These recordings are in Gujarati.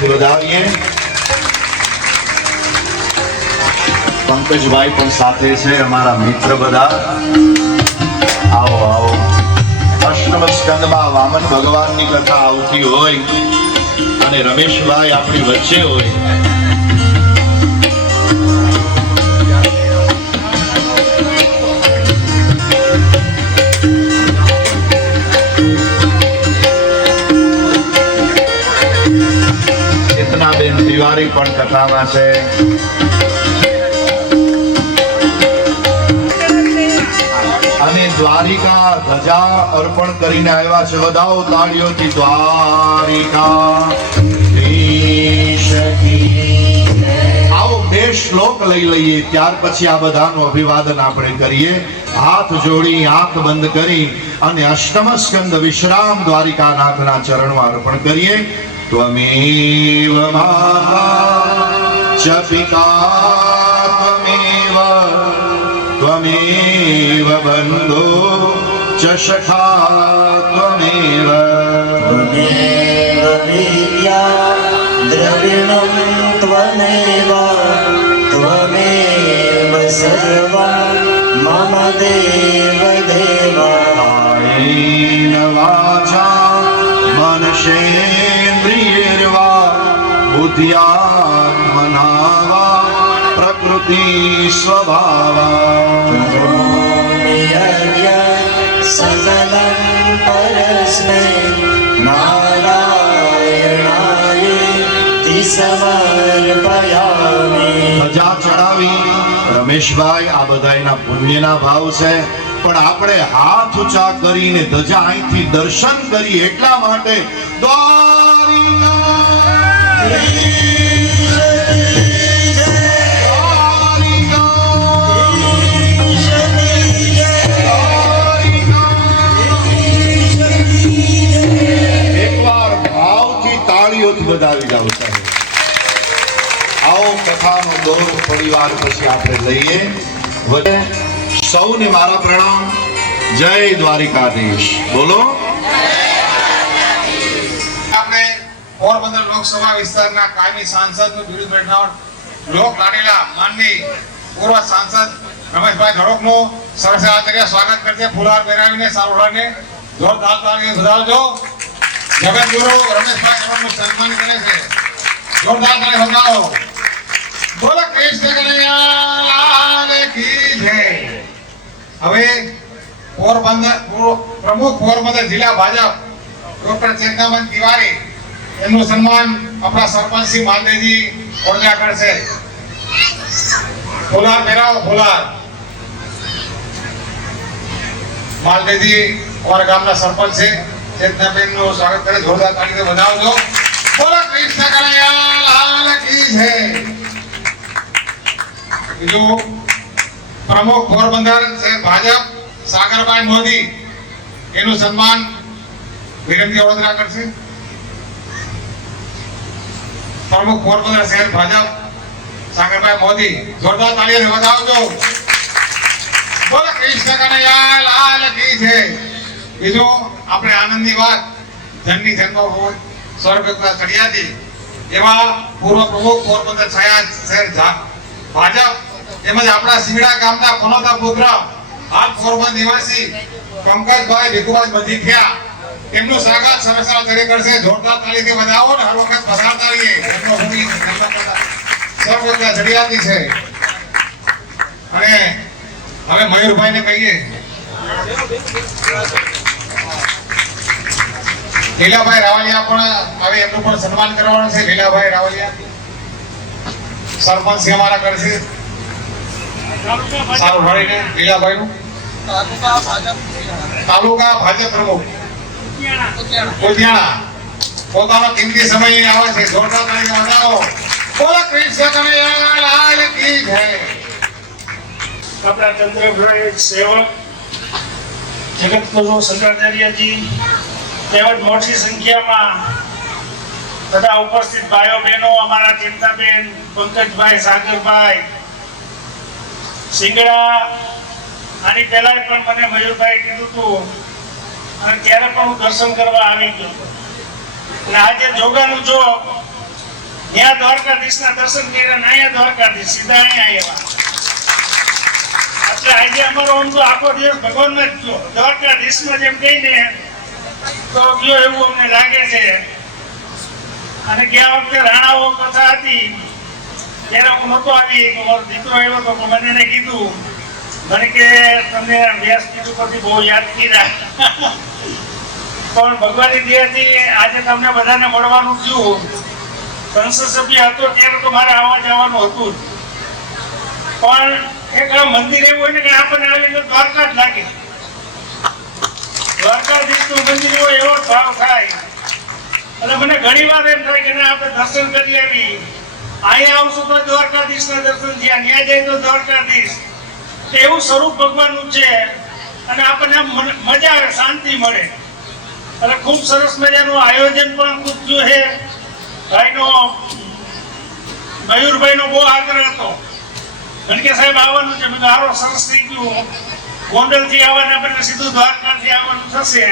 તાળીઓથી વધાવીએ। પંકજભાઈ પણ સાથે છે, અમારા મિત્ર બધા। આવો આવો। અષ્ટમ સ્કંદમાં વામન ભગવાનની કથા આવતી હોય અને રમેશભાઈ આપણી વચ્ચે હોય, ચેતનાબેન તિવારી પણ કથામાં છે। અને દ્વારિકા ધજા અર્પણ કરીને આવ્યા છે। વધાવો તાળીઓથી। દ્વારિકા આવો બે શ્લોક લઈ લઈએ, ત્યાર પછી આ બધાનું અભિવાદન આપણે કરીએ। હાથ જોડી આંખ બંધ કરી અને અષ્ટમ સ્કંદ વિશ્રામ દ્વારિકાનાથના ચરણમાં અર્પણ કરીએ। ત્વમેવ માતા ચ પિતા ત્વમેવ, त्वमेव बन्धो च सखा त्वमेव, त्वमेव विद्या द्रविणं त्वमेव, त्वमेव सर्वं मम देव देव। कायेन वाचा मनसेन्द्रियैर्वा बुद्ध्यात्मना वा प्रकृति स्वभावा। सकलं परस्मै नारायणाय समर्पयामि। ધજા ચડાવી રમેશભાઈ, આ બધાયના પુણ્યના ભાવ છે, પણ આપણે હાથ ઊંચા કરીને ધજા અહીંથી દર્શન કરી એટલા માટે એકવાર ભાવથી તાળીઓથી વધાવી જાવ સાહેબ। આવો કથાનો દોર પરિવાર પછી આપણે લઈએ। સૌને મારા પ્રણામ। જય દ્વારિકાધીશ। બોલો। આપણે પોરબંદર લોકસભા વિસ્તારના કાયમી સાંસદનું બિરુદ મેળવનાર લોક લાડીલા માનની પૂર્વ સાંસદ રમેશભાઈ ધડોકનું સરસા તરીકે સ્વાગત કરશે। ફુલાર પહેરાવીને સારોડાને જોરદાર તાળીઓ વધાવજો। જગતગુરુ રમેશભાઈ ધડોકનું સન્માન કરે છે। જોરદાર તાળી વધાવો। બોલો કૃષ્ણ કનૈયા લાલ કી જય। હવે પોરબંદર પ્રમુખ પોરબંદર જિલ્લા ભાજપ ડોક્ટર ચેતનાબેન તિવારી, એમનું સન્માન આપણા સરપંચ શ્રી માલદેવજી ઓરજા કરશે। ફુલાર પહેરાવો। ફુલાર માલદેવજી અમારા ગામના સરપંચ છે, ચેતનાબેન નું સ્વાગત કરે। જોરદાર તાળીથી વધાવજો। બોલો કૃષ્ણ કનૈયા લાલ કી જય। બીજું પ્રમુખ પોરબંદર શહેર ભાજપ સાગરભાઈ મોદી, એનું સન્માન વિરેન્દ્ર વડોદરા કરશે। પ્રમુખ પોરબંદર શહેર ભાજપ સાગરભાઈ મોદી, જોરદાર તાળીઓથી વધાવજો। બોલો કૃષ્ણ કનૈયા લાલ કી જય। બીજું આપણે આનંદની વાત, જનની જન્મભૂમિ સ્વર્ગગતા ચડિયાતી એવા પૂર્વ પ્રમુખ પોરબંદર શહેર ભાજપ તેમજ આપણા સિંગડા ગામના પનોતા પુત્ર હાલ પોરબંદર નિવાસી પંકજભાઈ ભીખુભાઈ બંધીખિયા, એમનું સ્વાગત સરસરા તરીકે કરશે। જોરદાર તાળીથી વધાવો ને હર વખત પધારતા રહીએ। જન્મભૂમિ સ્વર્ગગતા ચડિયાતી છે। અને હવે મયુરભાઈને કહીએ, લીલાભાઈ રાવલિયા પણ હવે એમનું પણ સન્માન કરવાનું છે। લીલાભાઈ રાવલિયા સરપંચ અમારા કરશે। સારું ભણીને લીલાભાઈ નું તાલુકા ભાજપ પ્રમુખ ઉદિયાણા પોતાનો કિંમતી સમય લઈને આવે છે। જોરદાર તાળીથી વધાવો। બોલો કૃષ્ણ કનૈયા લાલ કી જય। આપણા ચંદ્રભાઈ સેવક, જગતગુરુ શંકરાચાર્યજી તેમજ મોટી સંખ્યામાં બધા ઉપસ્થિત ભાઈઓ બહેનો, અમારા ચિંતાબેન, પંકજભાઈ, સાગરભાઈ, સિંગડા, આની પહેલા પણ મને મયુરભાઈ કીધું હતું અને ત્યારે પણ હું દર્શન કરવા આવી ગયો। અને આજે જોગાનું જો ત્યાં દ્વારકાધીશના દર્શન કર્યા અને અહીંયા દ્વારકાધીશ સીધા અહીંયા આવ્યા. એટલે આજે અમારો આમ તો આખો દિવસ ભગવાનમાં જ ગયો, દ્વારકાધીશમાં જેમ કહીને તો ગયો એવું અમને લાગે છે. અને ગયા વખતે રાણાઓ કથા હતી ત્યારે હું નહોતો આવી, મારો દીકરો આવ્યો તો મને એને કીધું, મને કે તમને વ્યાસપીઠ ઉપરથી બહુ યાદ કર્યા. પણ ભગવાનની દયાથી આજે તમને બધાને મળવાનું થયું. સંસદ સભ્ય હતો ત્યારે તો મારે આવવા જવાનું હતું જ. પણ એક આ મંદિર એવું હોય ને કે આપણને આવીને દ્વારકા જ લાગે. દ્વારકાધીશનું મંદિર હોય એવો જ ભાવ થાય. અને મને ઘણી વાર એમ થાય કે આપણે દર્શન કરી આવી, અહીંયા આવશું તો દ્વારકાધીશના દર્શન થયા, ત્યાં જાય તો દ્વારકાધીશ. એવું સ્વરૂપ ભગવાનનું છે અને આપણને મજા આવે, શાંતિ મળે. અને ખૂબ સરસ મજાનું આયોજન પણ ખૂબ જો છે. મયુરભાઈનો બહુ આગ્રહ હતો, ગણકે સાહેબ આવવાનું છે. મેં સારો સરસ થઈ ગયું, ગોંડલથી આવવાના બદલે સીધું દ્વારકાથી આવવાનું થશે.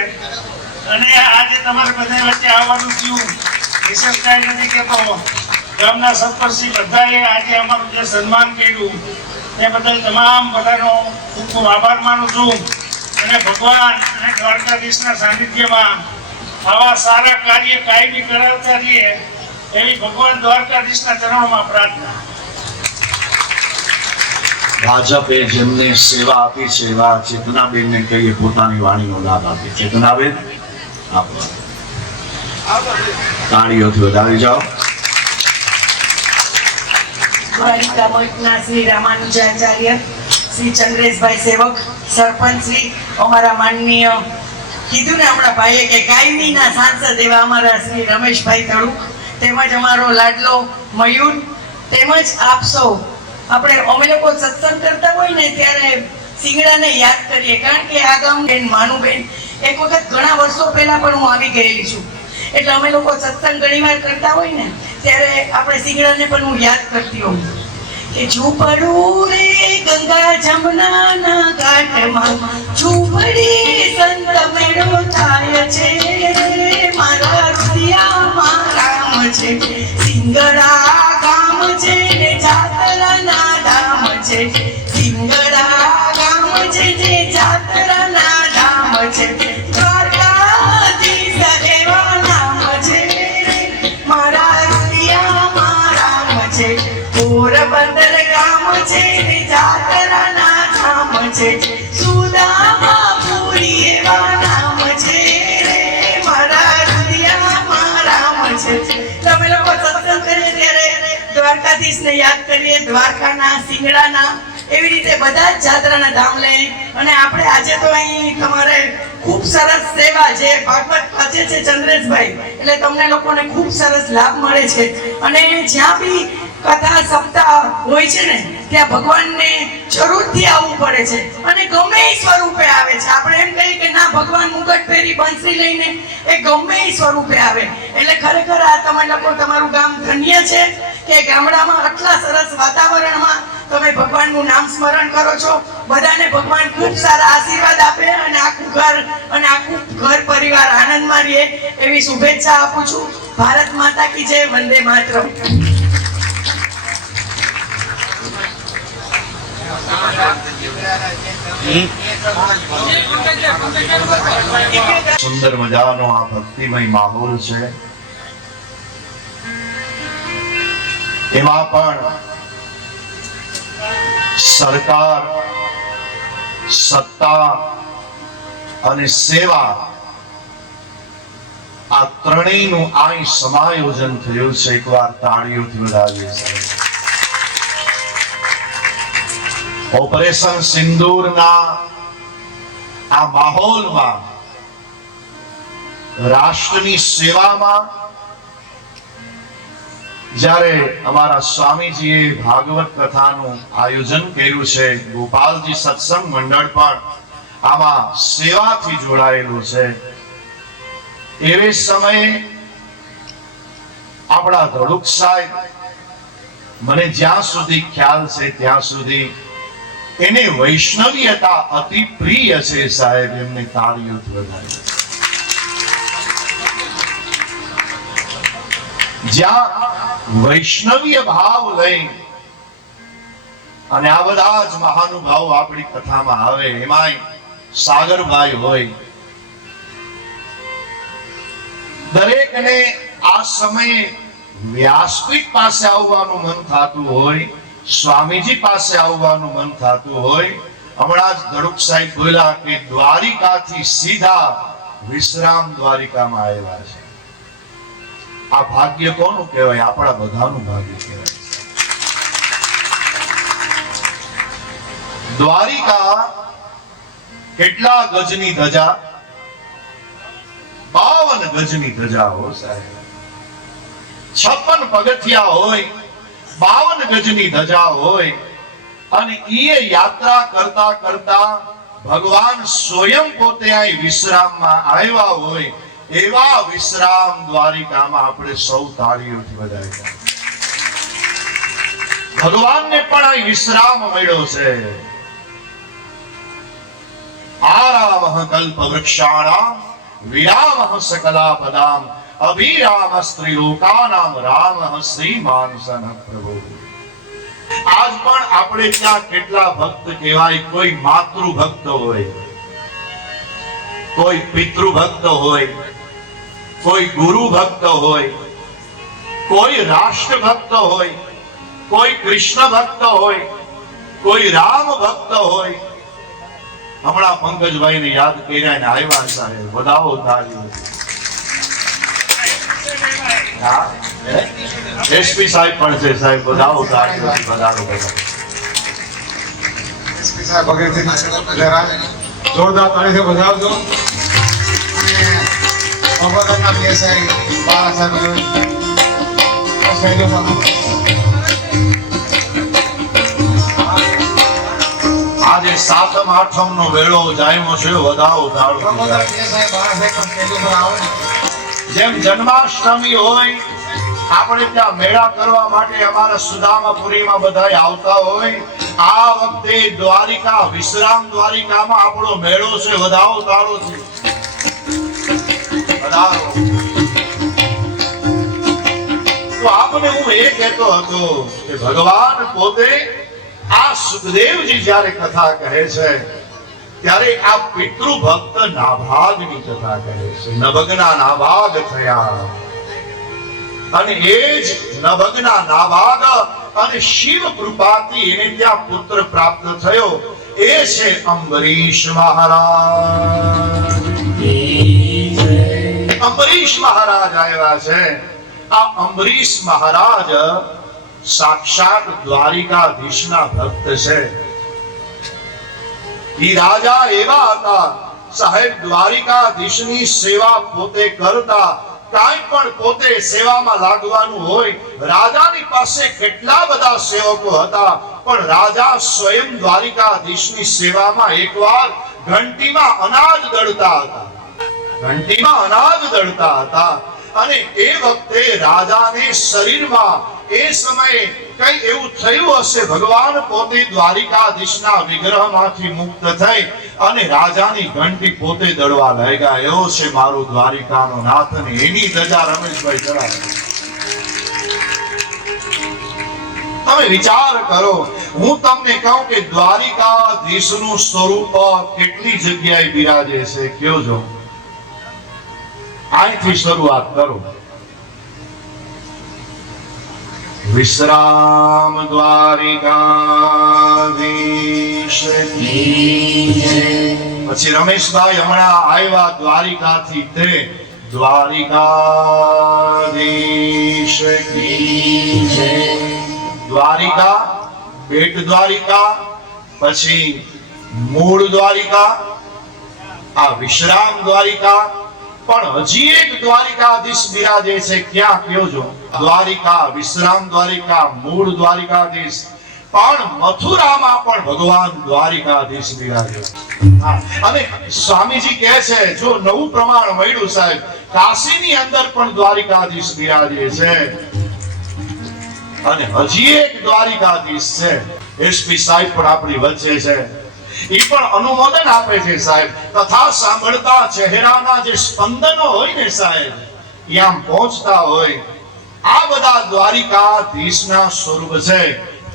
અને આજે તમારે બધા વચ્ચે આવવાનું થયું. વિશેષ કાંઈ નથી કહેતો. ગામના સરપંચશ્રી બધાએ આજે અમારું જે સન્માન કર્યું એ બદલ તમામ બધાનો ખૂબ ખૂબ આભાર માનું છું. અને ભગવાન અને દ્વારકાધીશના સાનિધ્યમાં આવા સારા કાર્ય કાયમી કરાવતા રહીએ એવી ભગવાન દ્વારકાધીશના ચરણોમાં પ્રાર્થના. ભાજપે જેમને સેવા આપી છે એવા ચેતનાબેનને કહીએ પોતાની વાણીનો લાભ આપે. ચેતનાબેન, આપો. તાળીઓથી વધાવી જાઓ. દ્વારિકા મઠના શ્રી રામાનુજાચાર્ય, શ્રી ચંદ્રેશભાઈ સેવક, સરપંચ શ્રી, અમારા માનનીય કીધું ને હમણાં ભાઈએ કે કાયમીના સાંસદ એવા અમારા શ્રી રમેશભાઈ તળુક, તેમજ અમારો લાડલો મયુર, તેમજ આપ સૌ. આપણે અમે લોકો સત્સંગ કરતા હોય ને ત્યારે સિંગડાને યાદ કરીએ, કારણ કે આ ગામ બેન માનુબેન એક વખત ઘણા વર્ષો પહેલા પણ હું આવી ગયેલી છું. એટલે અમે લોકો સત્સંગ ઘણી વાર કરતા હોય ને ત્યારે આપણે સિંગડાને પણ હું યાદ કરતી હોઉં કે ઝૂંપડું રે ગંગા જમનાના ઘાટમાં, ઝૂંપડી સંત મેળો થાય છે, મારા હૃદયમાં રામ છે, સિંગડા ગામ છે ને જાતરાના ધામ છે, સિંગડા ગામ છે ને જાતરાના ધામ છે, દ્વારકાધીશ એવા નામ છે, મારા હૃદયમાં રામ છે, પોરબંદર ગામ છે ને જાતરાના ધામ છે, સુદામાપુરી એવા નામ છે, મારા હૃદયમાં રામ છે. તમે લોકો સત્સંગ કરીએ ત્યારે દ્વારકાધીશને યાદ કરીએ, દ્વારકાના, સિંગડાના, એવી રીતે બધા જ જાત્રાના ધામ લઈ. અને આપણે આજે તો અહીં તમારે ખૂબ સરસ સેવા જે ભાગવત વાંચે છે ચંદ્રેશભાઈ, એટલે તમને લોકોને ખૂબ સરસ લાભ મળે છે. અને જ્યાં બી કથા સપ્તાહ હોય છે ને ત્યાં ભગવાનને જરૂરથી આવવું પડે છે. અને ગમે એ સ્વરૂપે આવે છે. આપણે એમ કહીએ કે ના, ભગવાન મુગટ પહેરી બંસરી લઈને એ ગમે એ સ્વરૂપે આવે. એટલે ખરેખર આ તમે લોકો, તમારું ગામ ધન્ય છે કે ગામડામાં આટલા સરસ વાતાવરણમાં તમે ભગવાનનું નામ સ્મરણ કરો છો. બધાને ભગવાન ખૂબ સારા આશીર્વાદ આપે અને આખું ઘર પરિવાર આનંદમાં રહે એવી શુભેચ્છા આપું છું. ભારત માતા કી જય, વંદે માતરમ. સુંદર મજાનો આ ભક્તિમય માહોલ છે. એમાં પણ સરકાર, સત્તા અને સેવા આ ત્રણેયનું અહીં સમાયોજન થયું છે. એકવાર તાળીઓથી વધાવીએ છીએ. ઓપરેશન સિંદૂરના આ માહોલમાં રાષ્ટ્રની સેવામાં જ્યારે અમારા સ્વામીજીએ ભાગવત કથાનું આયોજન કર્યું છે, ગોપાલજી સત્સંગ મંડળ પણ આમાં સેવાથી જોડાયેલું છે, એવે સમયે આપણા ધડુક સાહેબ, મને જ્યાં સુધી ખ્યાલ છે ત્યાં સુધી એને વૈષ્ણવીયતા અતિ પ્રિય છે. સાહેબ, એમને તાળીઓથી વધાવી. જ્યાં વૈષ્ણવીય ભાવ લઈ અને આ બધા જ મહાનુભાવો આપણી કથામાં આવે, એમાંય સાગરભાઈ હોય. દરેકને આ સમયે વ્યાસપીઠ પાસે આવવાનું મન થતું હોય, સ્વામીજી પાસે આવવાનું મન થતું હોય. હમણાં જ ધડુક સાહેબ બોલ્યા કે દ્વારિકાથી સીધા વિશ્રામ દ્વારિકામાં આવ્યા છે. આ ભાગ્ય કોનું કહેવાય? આપણા બધાનું ભાગ્ય કહેવાય. દ્વારિકા કેટલા ગજની ધજા? 52 ગજની ધજા હો સાહેબ. 56 પગથિયા હોય, 52 ગજની ધજા હોય. અને એ યાત્રા કરતા કરતા ભગવાન સ્વયં પોતે અહીં વિશ્રામમાં આવ્યા હોય, એવા વિશ્રામ દ્વારિકામાં આપણે સૌ તાળીઓથી વધાવ્યા. ભગવાનને પણ અહીં વિશ્રામ મળ્યો છે. આરામઃ કલ્પ વૃક્ષાણામ વિરામઃ સકલાપદામ અભિરામઃ સ્ત્રીલોકાનામ રામઃ શ્રીમાન સનઃ પ્રભુ. આજ પણ આપણે ત્યાં કેટલા ભક્ત કહેવાય? કોઈ માતૃ ભક્ત હોય, કોઈ પિતૃ ભક્ત હોય, કોઈ ગુરુ ભક્ત હોય, કોઈ રાષ્ટ્ર ભક્ત હોય, કોઈ કૃષ્ણ ભક્ત હોય, કોઈ રામ ભક્ત હોય. હમણાં પંકજભાઈ ને યાદ કર્યા ને આવ્યા સાહેબ, વધાવો તાળીઓ. હા, એસપી સાહેબ પણ છે સાહેબ, વધાવો તાળીઓ. વધારો એસપી સાહેબ વગેરે જરા જોરદાર તાળીથી વધાવજો. અને અમદાવાદના પીએસઆઈ બાળા સાહેબ આજે સાતમ આઠમ નો વેળો જામ્યો છે, વધાવો તાળીઓ. જેમ જન્માષ્ટમી હોય, આપણે ત્યાં મેળા કરવા માટે અમારા સુદામાપુરીમાં બધા આવતા હોય, આ વખતે દ્વારિકા વિશ્રામ દ્વારિકામાં આપણો મેળો છે. વધાવો તાળોથી. વધાવો. તો આપને હું એ કહેતો હતો કે ભગવાન પોતે આ સુખદેવજી જ્યારે કથા કહે છે ત્યારે આ પિતૃ ભક્ત નાભાગની કથા કહે છે. નભગના નાભાગ થયા અને એ જ નભગના નાભાગ અને શિવ કૃપાથી એને ત્યાં પુત્ર પ્રાપ્ત થયો. એ છે અંબરીશ મહારાજ. અંબરીશ મહારાજ આવ્યા છે. આ અંબરીશ મહારાજ સાક્ષાત દ્વારિકાધીશના ભક્ત છે. ઈ રાજા એવા હતા સાહેબ, દ્વારિકાધીશની સેવા પોતે કરતા. કાંઈ પણ પોતે સેવામાં લાગવાનું હોય, રાજાની પાસે કેટલા બધા સેવકો હતા, પણ રાજા સ્વયં દ્વારિકાધીશની સેવામાં એકવાર ઘંટીમાં અનાજ દળતા હતા. ઘંટીમાં અનાજ દળતા હતા અને એ વખતે રાજાને શરીરમાં એ સમયે કઈ એવું થયું હશે, ભગવાન પોતે દ્વારિકાધીશના વિગ્રહમાંથી મુક્ત થઈ અને રાજાની ઘંટી પોતે દળવા લાગ્યા. એવો છે મારો દ્વારિકાનો નાથ, અને એની ધજા રમેશભાઈ ચડાવે. તમે વિચાર કરો, હું તમને કહું કે દ્વારિકાધીશનું સ્વરૂપ કેટલી જગ્યાએ બિરાજે છે. કયો જો, અહીંથી શરૂઆત કરો. વિશ્રામ દ્વારિકાધીશ કી જય. પછી રમેશભાઈ હમણાં આવ્યા દ્વારિકાથી, તે દ્વારિકાધીશ કી જય. દ્વારિકા, બેટ દ્વારિકા, પછી મૂળ દ્વારિકા, આ વિશ્રામ દ્વારિકા. પણ હજી એક દ્વારિકાધીશ બિરાજે છે. ક્યાં? કયો જો. દ્વારિકા, વિશ્રામ દ્વારિકા, મૂળ દ્વારિકાધીશ. પણ મથુરામાં પણ ભગવાન દ્વારિકાધીશ બિરાજે. અને સ્વામીજી કહે છે, જો નવું પ્રમાણ મળ્યું સાહેબ, કાશીની અંદર પણ દ્વારિકાધીશ બિરાજે છે. અને હજી એક દ્વારિકાધીશ છે, એસપી સાહેબ પણ આપણી વચ્ચે છે. એ પણ અનુમોદન આપે છે સાહેબ. કથા સાંભળતા ચહેરાના જે સ્પંદનો હોય ને સાહેબ, એ આમ પહોંચતા હોય. આ બધા દ્વારિકાધીશના સ્વરૂપ છે.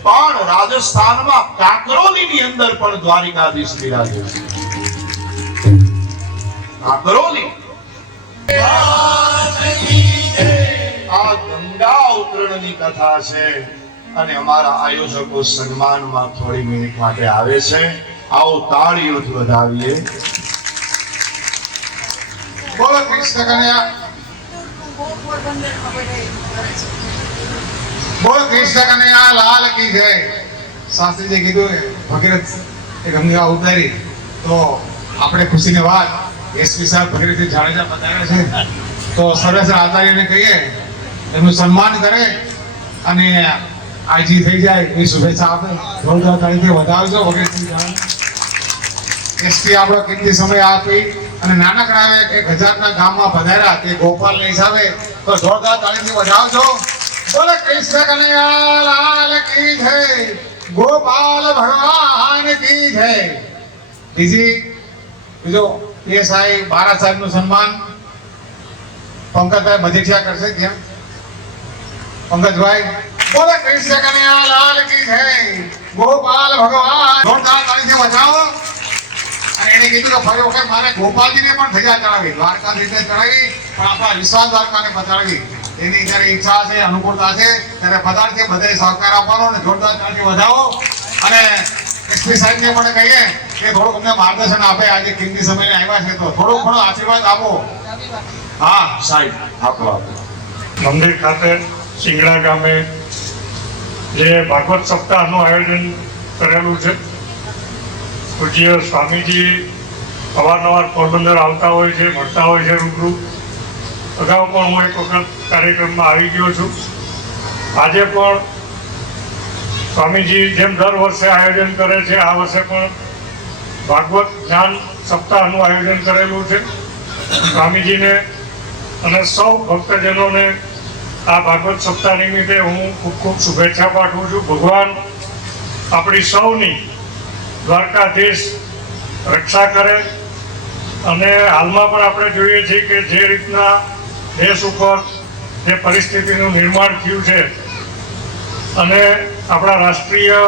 પણ રાજસ્થાનમાં કાકરોલીની અંદર પણ દ્વારિકાધીશ બિરાજે છે. કાકરોલી આ ગંગા ઉતરણની કથા છે અને અમારા આયોજકો સન્માનમાં થોડી મિનિટ માટે આવે છે. આવો તાળીઓથી વધાવીએ. બોલો કૃષ્ણ કનૈયા બોલો કૃષ્ણ કનૈયા લાલ કી જય. શાસ્ત્રીજી કીધું ભગીરથ એ ગંગા ઉતારી તો આપણે ખુશીની વાત એસપી સાહેબ ભગીરથજી જાડેજા બતાવ્યા છે તો સર્વેશ આચાર્યને કહીએ એનું સન્માન કરે અને આઈજી થઈ જાય એ શુભેચ્છા આપે. જોરદાર તાળીથી વધાવજો ભગીરથજી જાડેજા. એસપી આપણો કિંમતી સમય આપી અને નાનકડા 1000ના ગામમાં પધાર્યા તે ગોપાલના હિસાબે તો જોરદાર તાળીથી વધાવજો. બોલે કૃષ્ણ કનૈયા લાલ કી જય. ગોપાલ ભગવાન કી જય. બીજો પીએસઆઈ બારા સાહેબનું સન્માન પંકજભાઈ મજીઠિયા કરશે. ત્યાં પંકજભાઈ બોલે કૃષ્ણ કનૈયા લાલ કી જય. ગોપાલ ભગવાન જોરદાર તાળીથી વધાવો. અને એને કીધું કે ફરી વખત મારે ગોપાલજીને પણ ધજા ચડાવી, દ્વારકાધીશને ચડાવી, પણ આપણા વિશ્વાસ દ્વારકાને પધારવી. એની જ્યારે ઈચ્છા છે, અનુકૂળતા છે ત્યારે પધારશે. બધાએ સહકાર આપવાનો અને જોરદાર તાળીથી વધાવો. અને એસપી સાહેબને પણ કહીએ કે થોડુંક અમને માર્ગદર્શન આપે. આજે કિંમતી સમયે આવ્યા છે તો થોડો ઘણો આશીર્વાદ આપો. હા સાહેબ આપો. મંદિર ખાતે સિંગડા ગામે જે ભાગવત સપ્તાહનું આયોજન કરેલું છે. પૂજ્ય સ્વામીજી અવારનવાર પોરબંદર આવતા હોય છે, મળતા હોય છે રૂબરૂ. અગાઉ પણ હું એક વખત કાર્યક્રમમાં આવી ગયો છું. આજે પણ સ્વામીજી જેમ દર વર્ષે આયોજન કરે છે, આ વર્ષે પણ ભાગવત જ્ઞાન સપ્તાહનું આયોજન કરેલું છે. સ્વામીજીને અને સૌ ભક્તજનોને આ ભાગવત સપ્તાહ નિમિત્તે હું ખૂબ ખૂબ શુભેચ્છા પાઠવું છું. ભગવાન આપણી સૌની દ્વારકાધીશ રક્ષા કરે. અને હાલમાં પણ આપણે જોઈએ છીએ કે જે રીતના દેશ ઉપર જે પરિસ્થિતિનું નિર્માણ થયું છે અને આપણા રાષ્ટ્રીય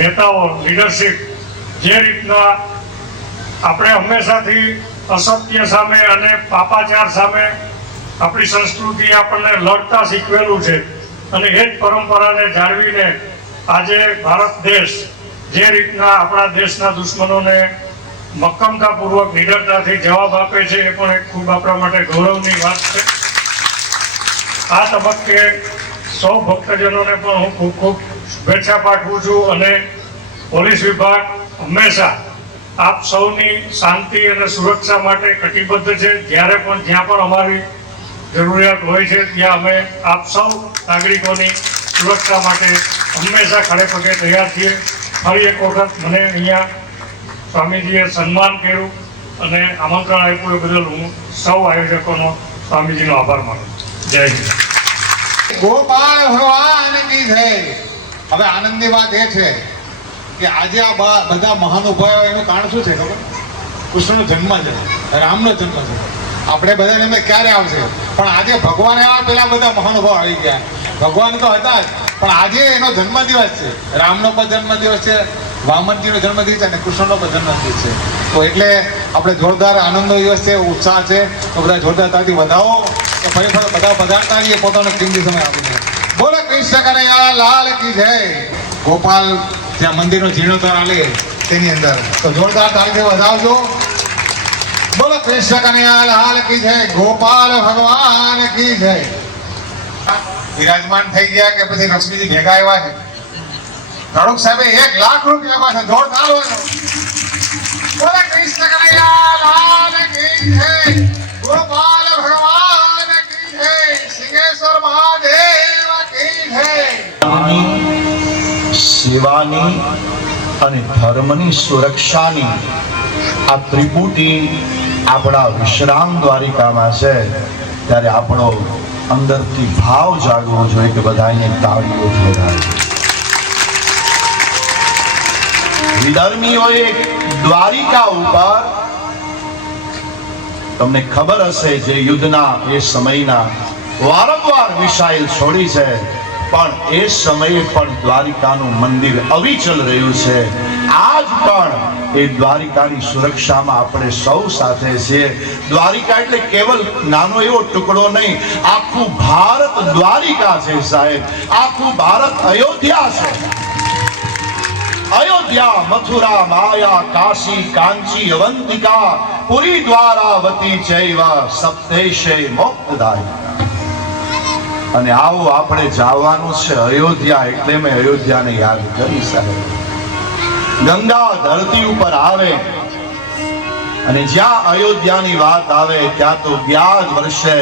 નેતાઓ લીડરશિપ જે રીતના આપણે હંમેશાથી અસત્ય સામે અને પાપાચાર સામે આપણી સંસ્કૃતિ આપણને લડતા શીખવેલું છે અને એ જ પરંપરાને જાળવીને આજે ભારત દેશ જે રીતના આપણા દેશના દુશ્મનોને મક્કમતાપૂર્વક નિડરતાથી જવાબ આપે છે એ પણ એક ખૂબ આપણા માટે ગૌરવની વાત છે. આ તબક્કે સૌ ભક્તજનોને પણ હું ખૂબ ખૂબ શુભેચ્છા પાઠવું છું. અને પોલીસ વિભાગ હંમેશા આપ સૌની શાંતિ અને સુરક્ષા માટે કટિબદ્ધ છે. જ્યાં પણ અમારી જરૂરિયાત હોય છે ત્યાં અમે આપ સૌ નાગરિકોની સુરક્ષા માટે હંમેશા ખડે પગે તૈયાર છીએ. ફરી એક વખત મને અહીંયા સ્વામીજીએ સન્માન કર્યું અને આમંત્રણ આપ્યું એ બદલ હું સૌ આયોજકોનો સ્વામીજીનો આભાર માનું. જય હિન્દ. ગોપાલ ભગવાન કી જય. હવે આનંદની વાત એ છે કે આજે આ બધા મહાનુભાવો એનું કારણ શું છે ખબર? કૃષ્ણનો જન્મ છે, રામનો જન્મ છે. આપણે બધાને એમ ક્યારે આવશે, પણ આજે ભગવાન એવા પેલા બધા મહાનુભાવ આવી ગયા. ભગવાન તો હતા જ, પણ આજે એનો જન્મદિવસ છે. રામનો પણ જન્મદિવસ છે, વામનજીનો જન્મદિવસ છે અને કૃષ્ણનો પણ જન્મદિવસ છે. તો એટલે આપણે જોરદાર આનંદનો દિવસ છે, ઉત્સાહ છે. તો બધા જોરદાર તાળી વધાવો. તો ફરી બધા પધારતા રહીએ પોતાનો કિંમતી સમય આપીને. બોલો કૃષ્ણ કનૈયા લાલ કી જય. ગોપાલ જ્યાં મંદિરનો જીર્ણોદ્ધાર આલે તેની અંદર તો જોરદાર તાળીથી વધાવજો. બોલો કૃષ્ણ કનૈયા લાલ કી જય. ગોપાલ ભગવાન કી જય. વિરાજમાન થઈ ગયા કે પછી લક્ષ્મીજી ભેગા આવ્યા છે? ધડુક સાહેબે 1 લાખ રૂપિયા પાસે જોરદાર હોય. બોલો કૃષ્ણ કનૈયા લાલ કી જય. ગોપાલ ભગવાન કી જય. સિંગેશ્વર મહાદેવ કી જય. સેવાની અને ધર્મની સુરક્ષાની આ ત્રિપુટી આપણા વિશ્રામ દ્વારિકામાં છે. ત્યારે આપણો અંદરથી ભાવ જાગવો જોઈએ કે બધાને તાળીઓ વધારે. વિધર્મીઓએ દ્વારિકા ઉપર, તમને ખબર હશે જે યુદ્ધના એ સમયના વારંવાર મિસાઇલ છોડી છે, પણ એ સમયે પણ દ્વારિકાનું મંદિર અવિચલ રહ્યું છે. આજ પણ એ દ્વારિકાની સુરક્ષામાં આપણે સૌ સાથે છીએ. દ્વારિકા એટલે કેવલ નાનો એવો ટુકડો નહીં, આખું ભારત દ્વારિકા છે સાહેબ. આખું ભારત અયોધ્યા છે. અયોધ્યા, મથુરા, માયા, કાશી, કાંચી, અવંતિકા, પુરી, દ્વારાવતી ચૈવ સપ્તેશે મોક્ષદાયિકા. અને આવો આપણે જવાનું છે અયોધ્યા, એટલે મેં અયોધ્યાને યાદ કરી સાહેબ. ગંગા ધરતી ઉપર આવે અને જ્યાં અયોધ્યાની વાત આવે ત્યાં તો ગયા જ વર્ષે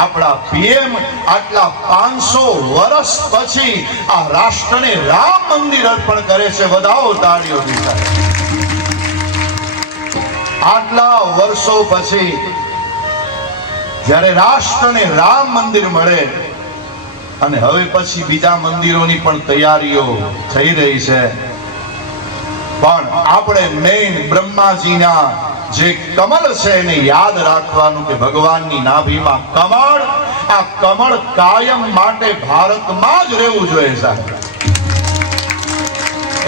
આપણા પીએમ આટલા 500 વર્ષ પછી આ રાષ્ટ્રને રામ મંદિર અર્પણ કરે છે. વધાવો તાળીઓથી સાહેબ. આટલા વર્ષો પછી જ્યારે રાષ્ટ્રને રામ મંદિર મળે અને હવે પછી બીજા મંદિરોની પણ તૈયારીઓ થઈ રહી છે, પણ આપણે મેઇન બ્રહ્માજીના જે કમળ છે એને યાદ રાખવાનું કે ભગવાનની નાભીમાં કમળ, આ કમળ કાયમ માટે ભારતમાં જ રહેવું જોઈએ સાહેબ.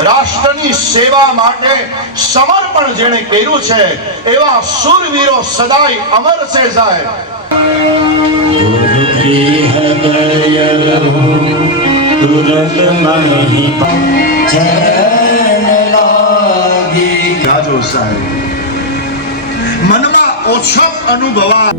રાષ્ટ્રની સેવા માટે સમર્પણ જેણે કર્યું છે એવા શૂરવીરો સદાય અમર છે સાહેબ. મનમાં ઓછપ અનુભવા